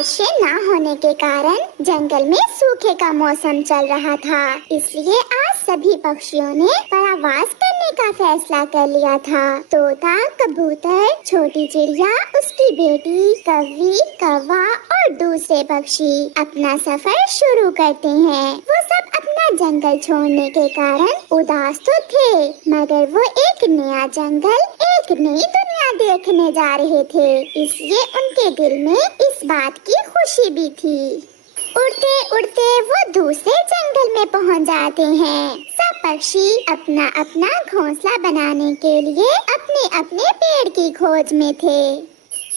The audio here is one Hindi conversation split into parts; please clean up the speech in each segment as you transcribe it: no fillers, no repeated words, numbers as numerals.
बारिशें ना होने के कारण जंगल में सूखे का मौसम चल रहा था, इसलिए आज सभी पक्षियों ने परावास करने का फैसला कर लिया था। तोता, कबूतर, छोटी चिड़िया, उसकी बेटी, कौवी, कौवा और दूसरे पक्षी अपना सफर शुरू करते हैं। वो सब अपना जंगल छोड़ने के कारण उदास तो थे, मगर वो एक नया जंगल, एक नई दुनिया देखने जा रहे थे, इसलिए उनके दिल में इस बात की खुशी भी थी। उड़ते उड़ते वो दूसरे जंगल में पहुंच जाते हैं। सब पक्षी अपना अपना घोंसला बनाने के लिए अपने अपने पेड़ की खोज में थे।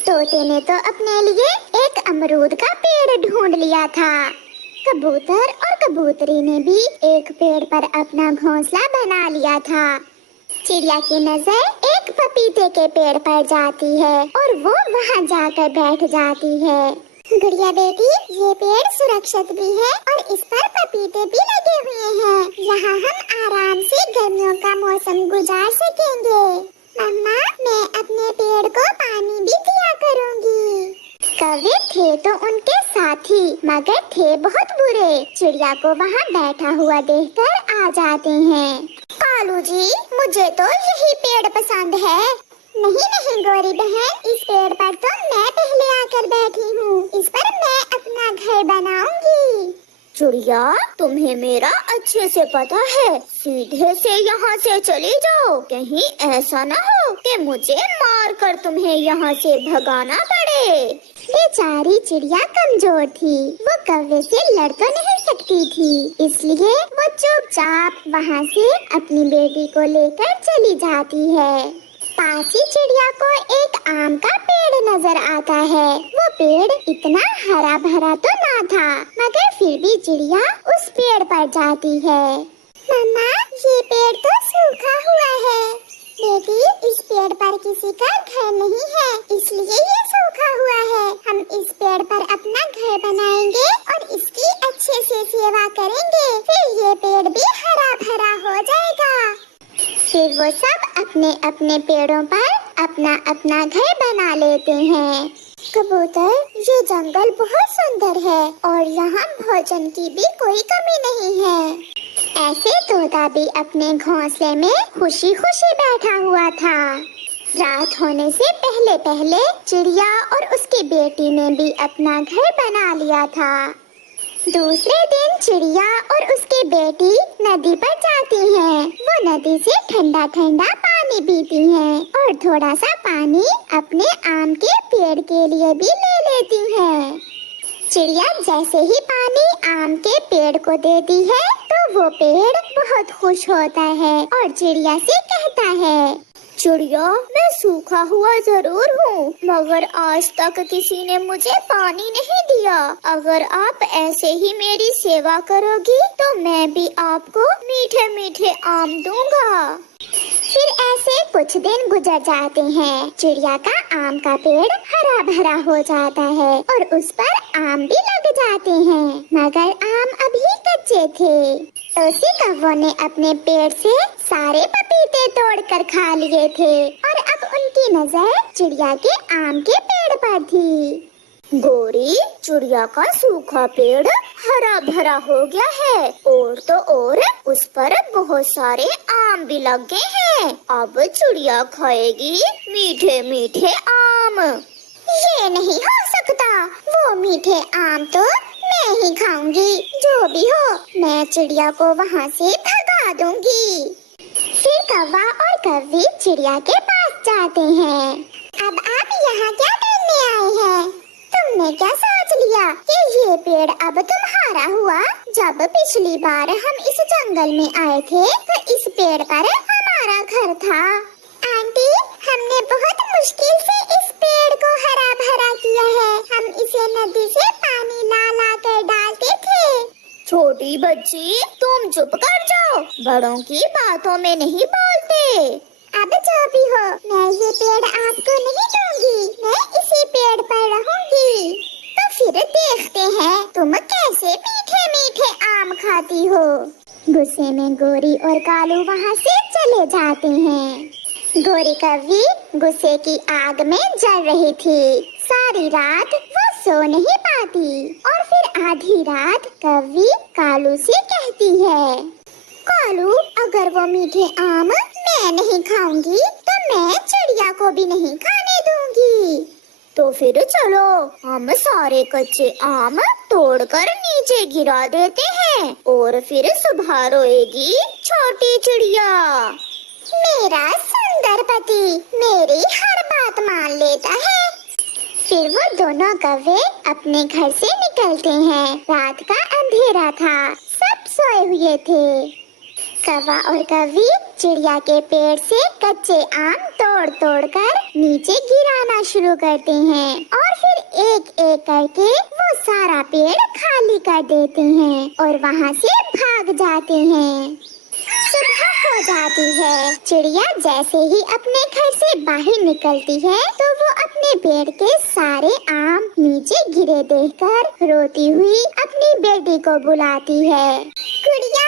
तोते ने तो अपने लिए एक अमरूद का पेड़ ढूंढ लिया था। कबूतर और कबूतरी ने भी एक पेड़ पर अपना घोंसला बना लिया था। चिड़िया की नजर एक पपीते के पेड़ पर जाती है और वो वहाँ जाकर बैठ जाती है। गुड़िया बेटी, ये पेड़ सुरक्षित भी है और इस पर पपीते भी लगे हुए हैं। यहाँ हम आराम से गर्मियों का मौसम गुजार सकेंगे। मम्मा, मैं अपने पेड़ को पानी भी दिया करूँगी। कौवे थे तो उनके साथी, मगर थे बहुत बुरे। चिड़िया को वहाँ बैठा हुआ देखकर आ जाते हैं। कालू जी, मुझे तो यही पेड़ पसंद है। नहीं नहीं गौरी बहन, इस पेड़ पर तो मैं पहले आकर बैठी हूँ। इस पर मैं अपना घर बनाऊंगी। चिड़िया, तुम्हें मेरा अच्छे से पता है, सीधे से यहाँ से चली जाओ। कहीं ऐसा न हो कि मुझे मार कर तुम्हें यहाँ से भगाना पड़े। बेचारी चिड़िया कमजोर थी, वो कौवे से लड़ तो नहीं सकती थी, इसलिए वो चुपचाप वहाँ से अपनी बेटी को लेकर चली जाती है। पास ही चिड़िया को एक आम का पेड़ नजर आता है। वो पेड़ इतना हरा भरा तो ना था, मगर फिर भी चिड़िया उस पेड़ पर जाती है। मम्मा, ये पेड़ तो सूखा हुआ है। बेटी, इस पेड़ पर किसी का घर नहीं है, इसलिए ये सूखा हुआ है। हम इस पेड़ पर अपना घर बनाएंगे और इसकी अच्छे से सेवा करेंगे, फिर ये पेड़ भी हरा भरा हो जाएगा। फिर वो सब अपने अपने पेड़ों पर अपना अपना घर बना लेते हैं। कबूतर, ये जंगल बहुत सुंदर है और यहाँ भोजन की भी कोई कमी नहीं है। ऐसे तोता भी अपने घोंसले में खुशी खुशी बैठा हुआ था। रात होने से पहले पहले चिड़िया और उसकी बेटी ने भी अपना घर बना लिया था। दूसरे दिन चिड़िया और उसकी बेटी नदी पर जाती हैं। वो नदी से ठंडा ठंडा पानी पीती हैं और थोड़ा सा पानी अपने आम के पेड़ के लिए भी ले लेती हैं। चिड़िया जैसे ही पानी आम के पेड़ को देती है तो वो पेड़ बहुत खुश होता है और चिड़िया से कहता है, चिड़िया, मैं सूखा हुआ जरूर हूँ, मगर आज तक किसी ने मुझे पानी नहीं दिया। अगर आप ऐसे ही मेरी सेवा करोगी तो मैं भी आपको मीठे मीठे आम दूंगा। फिर ऐसे कुछ दिन गुजर जाते हैं। चिड़िया का आम का पेड़ हरा भरा हो जाता है और उस पर आम भी लग जाते हैं, मगर आम अभी कच्चे थे। तो उसी कौवे ने अपने पेड़ से सारे पपीते तोड़कर खा लिए थे और अब उनकी नजर चिड़िया के आम के पेड़ पर थी। गोरी, चिड़िया का सूखा पेड़ हरा भरा हो गया है और तो और उस पर बहुत सारे आम भी लग गए हैं। अब चिड़िया खाएगी मीठे मीठे आम। ये नहीं हो सकता, वो मीठे आम तो मैं ही खाऊंगी। जो भी हो, मैं चिड़िया को वहाँ से भगा दूंगी। फिर कौवा और कौवी चिड़िया के पास जाते हैं। अब आप यहाँ क्या करने आए हैं? तुमने क्या सोच लिया कि ये पेड़ अब तुम्हारा हुआ? जब पिछली बार हम इस जंगल में आए थे तो इस पेड़ पर हमारा घर था। आंटी, हमने बहुत मुश्किल से इस पेड़ को हरा भरा किया है। हम इसे नदी से पानी ला ला कर डालते थे। छोटी बच्ची, तुम चुप कर जाओ, बड़ों की बातों में नहीं बोलते। अब जो भी हो, मैं ये पेड़ आपको नहीं दूंगी, मैं इसी पेड़ पर रहूंगी। तो फिर देखते हैं तुम कैसे मीठे मीठे आम खाती हो। गुस्से में गोरी और कालू वहाँ से चले जाते हैं। गोरी कौवी गुस्से की आग में जल रही थी। सारी रात वो सो नहीं पाती और फिर आधी रात कौवी कालू से कहती है, कालू, अगर वो मीठे आम मैं नहीं खाऊंगी तो मैं चिड़िया को भी नहीं खाने दूंगी। तो फिर चलो हम सारे कच्चे आम तोड़कर नीचे गिरा देते हैं और फिर सुबह रोएगी छोटी चिड़िया। मेरा सुंदर पति मेरी हर बात मान लेता है। फिर वो दोनों कौवे अपने घर से निकलते हैं। रात का अंधेरा था, सब सोए हुए थे। कौवा और कौवी चिड़िया के पेड़ से कच्चे आम तोड़ तोड़ कर नीचे गिराना शुरू करते हैं और फिर एक एक करके वो सारा पेड़ खाली कर देते हैं और वहाँ से भाग जाते हैं। सुबह हो जाती है। चिड़िया जैसे ही अपने घर से बाहर निकलती है तो वो अपने पेड़ के सारे आम नीचे गिरे देखकर रोती हुई अपनी बेटी को बुलाती है। गुड़िया,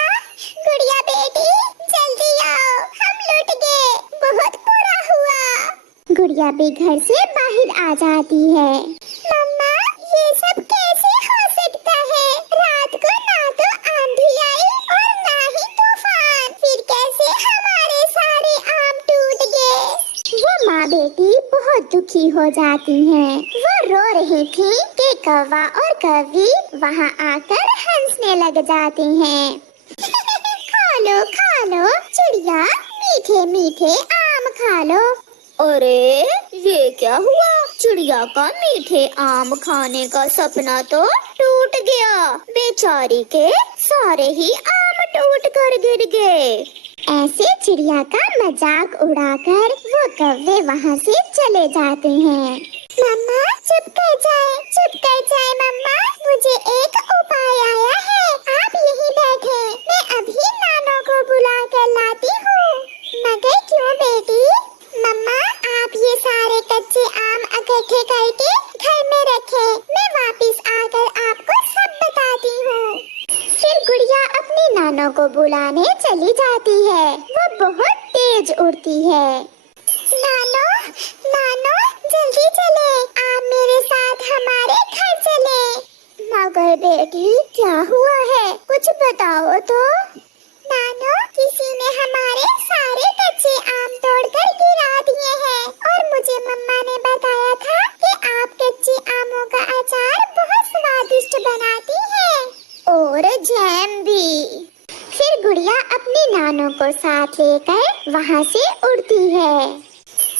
गुड़िया बेटी, जल्दी आओ, हम लुट गए, बहुत बुरा हुआ। गुड़िया भी घर से बाहर आ जाती है। मम्मा, ये सब कैसे हो सकता है? रात को ना तो आंधी आई और ना ही तूफान, फिर कैसे हमारे सारे आम टूट गए? वो माँ बेटी बहुत दुखी हो जाती हैं। वो रो रही थी कि कौवा और कौवी वहाँ आकर हंसने लग जाते हैं। खा लो चिड़िया, मीठे मीठे आम खा लो। अरे ये क्या हुआ? चिड़िया का मीठे आम खाने का सपना तो टूट गया। बेचारी के सारे ही आम टूट कर गिर गए। ऐसे चिड़िया का मजाक उड़ाकर वो कौवे वहाँ से चले जाते हैं। मम्मा, चुप कर जाए मम्मा, मुझे एक उपाय आया है। आप यहीं बैठे, मैं अभी नानो को बुला कर लाती हूँ। मगर क्यों बेटी? मम्मा, आप ये सारे कच्चे आम इकट्ठे करके घर में रखें, मैं वापस आकर आपको सब बताती हूँ। फिर गुड़िया अपनी नानो को बुलाने चली जाती है। वो बहुत तेज उड़ती है। नानो, नानो, जल्दी चले, आप मेरे साथ हमारे घर चले। मगर बेटी, क्या हुआ है? कुछ बताओ तो। नानो, किसी ने हमारे सारे कच्चे आम तोड़कर गिरा दिए हैं और मुझे मम्मा ने बताया था कि आप कच्चे आमों का अचार बहुत स्वादिष्ट बनाती हैं और जैम भी। फिर गुड़िया अपनी नानो को साथ लेकर वहाँ से उड़ती है।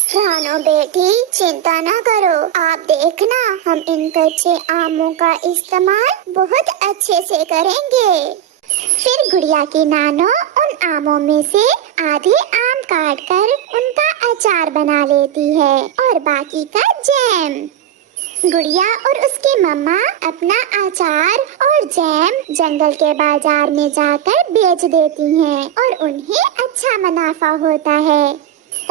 नानो बेटी, चिंता ना करो, आप देखना, हम इन कच्चे आमों का इस्तेमाल बहुत अच्छे से करेंगे। फिर गुड़िया की नानो उन आमों में से आधे आम काटकर उनका अचार बना लेती है और बाकी का जैम। गुड़िया और उसकी मम्मा अपना अचार और जैम जंगल के बाजार में जाकर बेच देती हैं और उन्हें अच्छा मुनाफा होता है।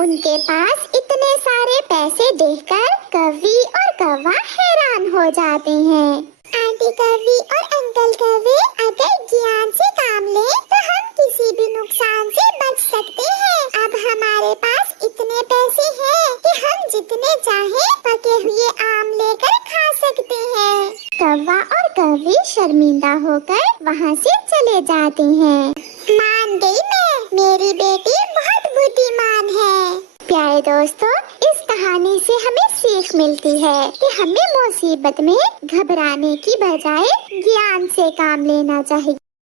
उनके पास इतने सारे पैसे देखकर कौवी और कौवा हैरान हो जाते हैं। आंटी कौवी और अंकल कौवे अगर ज्ञान से काम ले तो हम किसी भी नुकसान से बच सकते हैं। अब हमारे पास इतने पैसे हैं कि हम जितने चाहे पके हुए आम लेकर खा सकते हैं। कौवा और कौवी शर्मिंदा होकर वहाँ से चले जाते हैं। मान गई मैं, मेरी बेटी बहुत बुद्धिमान है। प्यारे दोस्तों, इस कहानी से हमें सीख मिलती है कि हमें मुसीबत में घबराने की बजाय ज्ञान से काम लेना चाहिए।